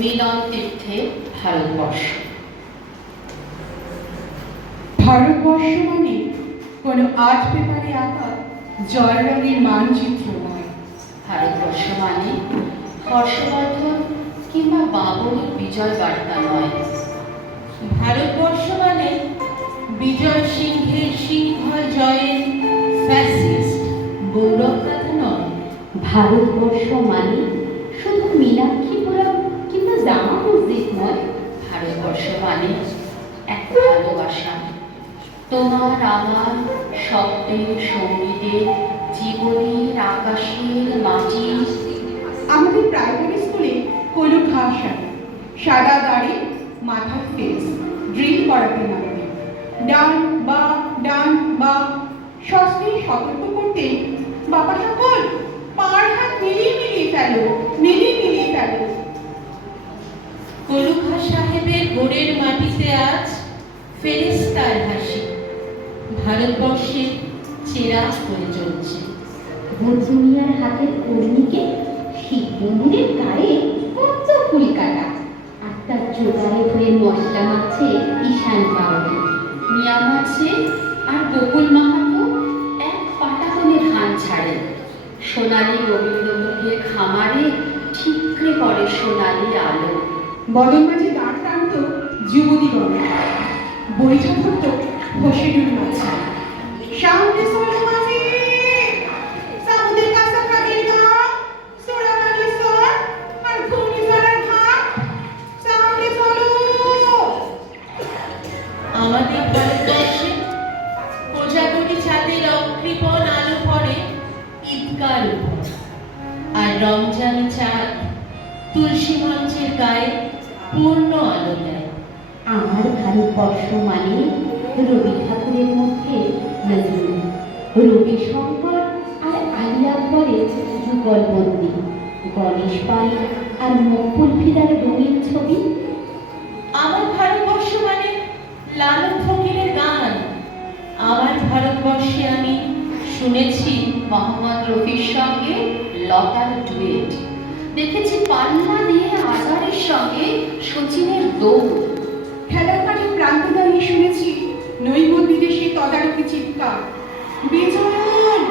মিলন তীর্থে ভারতবর্ষ। ভারতবর্ষ মানে কোনো আর্ট পেপারে আঁকা জল রঙের মানচিত্র নয়। ভারতবর্ষ মানে হর্ষবর্ধন কিংবা বাবরের বিজয় বার্তা নয়। ভারতবর্ষ মানে বিজয় সিংহের সিংহল জয়ের ফ্যাসিস্ট গৌরব গাথা নয়। ভারতবর্ষ মানে শুধু মীনাক্ষীপুরম কিংবা জামা মসজিদ নয়। ভারতবর্ষ মানে এক ভালোবাসা, তোমার আমার শব্দের সঙ্গীতের জীবনের আকাশের মাটির। আমাদের প্রাইমারি স্কুলে কলু ঘাস আনে, সাদা দাড়ি, মাথার ফেস, ড্রিল করাতে নামবে। ডান বা সস্তে সতর্ক করতে, বাবা সকল পার হাত মিলিয়ে ফেলো। কলু ঘাস সাহেবের গোড়ের মাটিতে আজ ফেরেশতার হাসি ভারতবর্ষের চেরা করে চলছে। ভোজমিয়ার হাতের কর্মীকে শীত বন্ধুদের গায়ে কত ফুল কাটা, আর তার জোগাড়ে হয়ে মশলা মাছে ঈশান পাওনি। মিয়া মাছে আর গোকুল মাহাতো এক পাটাতনে ধান ছাড়েন। সোনালী রবীন্দ্রমুখের খামারে ঠিকরে পড়ে সোনালী আলো। বদন মাঝে দাঁড় টানত যুবতী গণ, বৈঠা ধরত হোসেনুর মাঝে। সামনে সোনা মাঝে সামুদের কাছে কাদের গান, সোনা মাঝে সোর আর ঘুনি সোনার ঘাট। সামনে চলো। আমাদের ভারতবর্ষে প্রজাপতি ছাদের অকৃপণ আলো পড়ে ঈদগার উপর, আর রমজান চাঁদ তুলসী মঞ্চের গায়ে পূর্ণ আলো দেয়। আমার ভারতবর্ষ মানে রবি ঠাকুরের মধ্যে নজরুল, রবি শঙ্কর আর আলী আকবরের যুগলবন্দি, গণেশ পাল আর মকবুল ফিদার রঙিন ছবি। আমার ভারতবর্ষ মানে লালন ফকিরের গান। আমার ভারতবর্ষে আমি শুনেছি মোহাম্মদ রফির সঙ্গে লতার ডুয়েট, দেখেছি পাল্লা দিয়ে আজারের সঙ্গে সচিনের দৌড়। খেলার মাঠে প্রান্ত দাঁড়িয়ে শুনেছি নৈবন্দী দেশে তদারকি চিৎকার। বিজয়ন,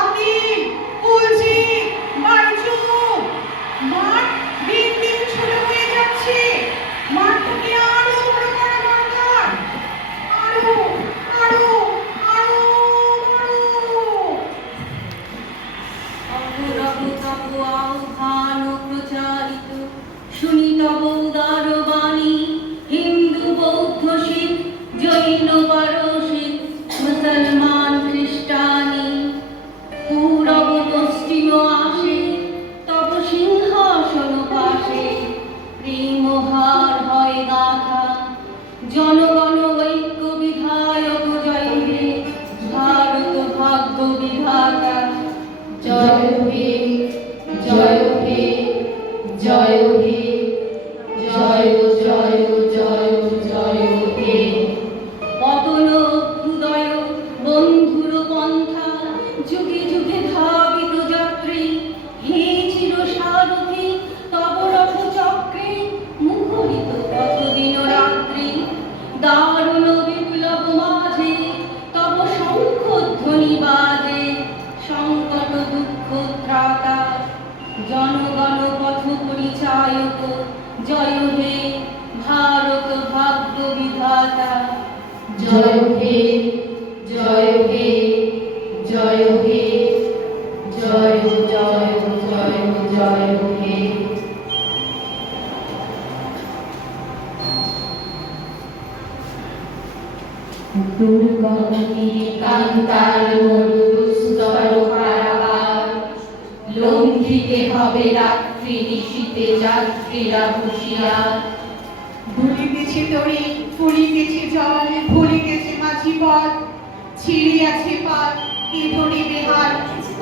আকিব, কুলজি, বাইজুম। মাঠ দিন দিন ছোট হয়ে যাচ্ছে। মাঠটাকে আরো বড় করা দরকার। আরো আরো আরো বড়। অপরব তব আহ্বান প্রচারিত, শুনি তব উদার বাণী। হিন্দু বৌদ্ধ শিখ জৈন পারসিক মুসলমান খ্রিস্টানি, পূরব পশ্চিম আসে তব সিংহাসন পাশে। প্রেমহার হয় গাথা, জনগণ ঐক্য বিধায়ক জয় হে, ভারত ভাগ্য বিধাতা। জয় হে, জয় হে, জয় হে, জয় জয় জয় জয় হে। পতন অভ্যুদয় বন্ধুর পন্থা, যুগে যুগে ধাবিত যাত্রী। হে চির সারথি তব রথচক্রে, মুখরিত কত দিন রাত্রি। দারুণ বিপ্লব মাঝে তব শঙ্খধ্বনি বাজে, সংকট দুঃখ ত্রাতা জনগণ পথ পরিচায়ক। জয় হে, ভারত ভাগ্য বিধাতা। জয় হে, জয় হে, জয় হে, জয় জয় জয় জয় হে। দুর্গমে কান্তার মরুদুস্তর কারাগার, লঙ্ঘিতে হবে রাত্রি নিশীতে যাত্রীরা হুঁশিয়ার। ভুলিতেছে তরি, ফুলিতেছে জল, ভুলিতেছে মাঝি পথ। ছিঁড়ে আছে পাত, কে ধরিবে হাত,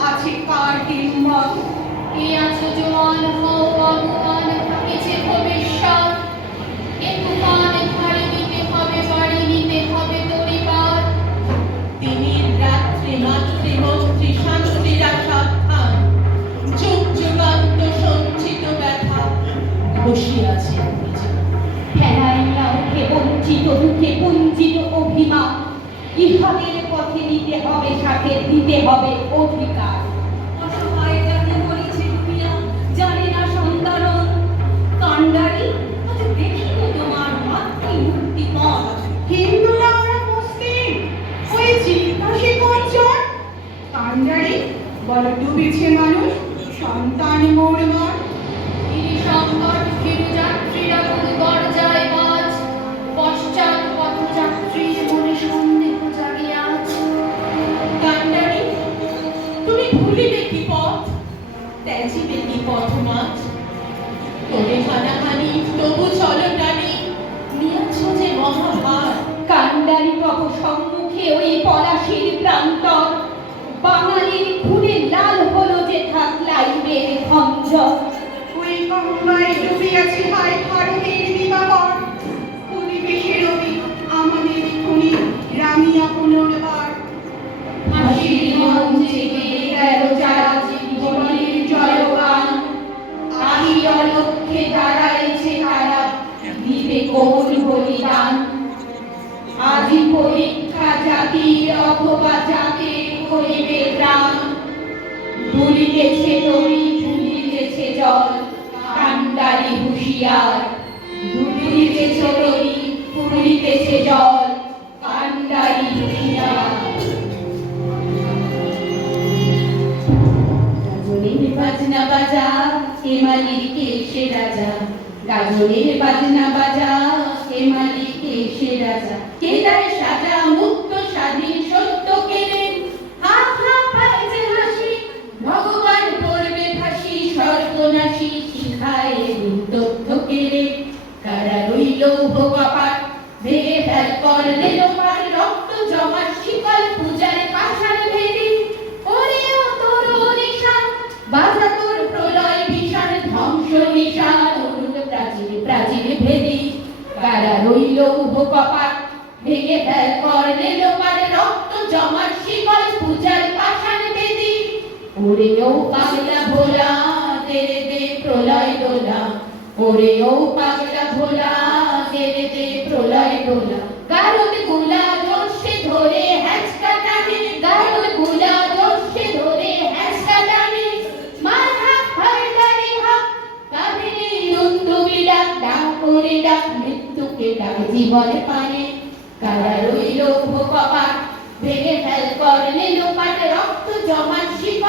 আছে কার হিম্মত। এ আছো জোয়ান হও আগুয়ান, থাকিছে ভবিষ্যৎ। এ তুফান ধারে দিতে হবে বাড়ি, নিতে হবে তরিপার। দিনের রাত্রে মাতৃমন্ত্রী শান্তিরা সাবধান, যুগ যুগান্ত সঞ্চিত ব্যথা ঘষিয়ে আছে পরিচিত। ফেলাইয়া ওঠে বঞ্চিত দুঃখে পুঞ্জিত অভিমান, ইহাদের পথে দিতে হবে সাথে দিতে হবে অধিকার। অসহায় জাতি মরিছে ডুবিয়া, জানে না সন্তারণ। কাণ্ডারি আজ দেখিব তোমার মাতৃমূর্তি পথ। হিন্দুরা ওরা মুসলিম, ওই জিজ্ঞাসে করছেন কান্ডারি বল ডুবেছে মানুষ সন্তান মরবার। তিনি সংকট যাত্রীরা গুরুবর যায় বাজ, পশ্চাৎ পথযাত্রীর মনে সন্দেহ জাগিয়া আছে। কান্ডারি তুমি ভুলিবে কি পথ, ত্যাজিবে কি পথ মাঝ? তোরে হানাহানি তবু চলো টানি, নিয়েছ যে মহাভার। কান্ডারি তব সম্মুখে ওই পলাশির প্রান্তর, বাঙালির খুনে লাল হলো যে থাক লাইবের খঞ্জর। ওই গঙ্গায় ডুবিয়াছে হায় ভারতের দিবাকর, পরিবেশে রবি আমাদের খুনি রামিয়া পুনর্বার। হাসির মঞ্চে গেয়ে গেল যারা জীবনের জয়গান, আহি অলক্ষ্যে দাঁড়াইছে তারা দিবে কোন বলিদান। আজি পরীক্ষা জাতির অথবা জাতির করিবে ত্রাণ, ভুলিতেছে তরি ভুলিতেছে জল, কান্ডারি হুঁশিয়ার। ভুলিতেছে তরি ভুলিতেছে জল, কান্ডারি হুঁশিয়ার। গাজনের বাজনা বাজা কে মালিক কে সে রাজা, গাজনের বাজনা বাজা কে মালিক কে সে রাজা। কে দেয় সাজা মুক্ত স্বাধীন সত্য কেড়ে, হাত লাফায় যে হাসি ভগবান করবে ফাঁসি। সর্বনাশী শিখায় তথ্য কেড়ে, কারা রইল ভোগাপাত ভেঙে ফেল করলে লোপার। রক্ত জমার শিকল পূজার পাষাণ ভেদি, ওরেও তোর নিশান বাজা তোর প্রলয় ভীষণ ধ্বংস নিশান। অরুণ প্রাচীর প্রাচীর ভেদি, কারা রইল কপাট ভেঙে ফেল করলে লোপার। রক্ত জমার শিকল পূজার পাষাণ ভেদি, ওরেও পাগলা ভোলা তেরে দে প্রলয় দোলা। ওরেও পাগলা ভোলা তেরে দে প্রলয় দোলা। গারদ গুলা জোরসে ধরে হ্যাঁচকা টানে, গারদ গুলা জোরসে ধরে হ্যাঁচকা টানে। মার হাত ফাড়ারে হাত কাঁধে নন্দুবি ডাক, ডাক করে ডাক মৃত্যুকে ডাক জীবনে পানে। কারা রইল কপাট ভেঙে ফেল করলে লোপাট। রক্ত জমাট শিকল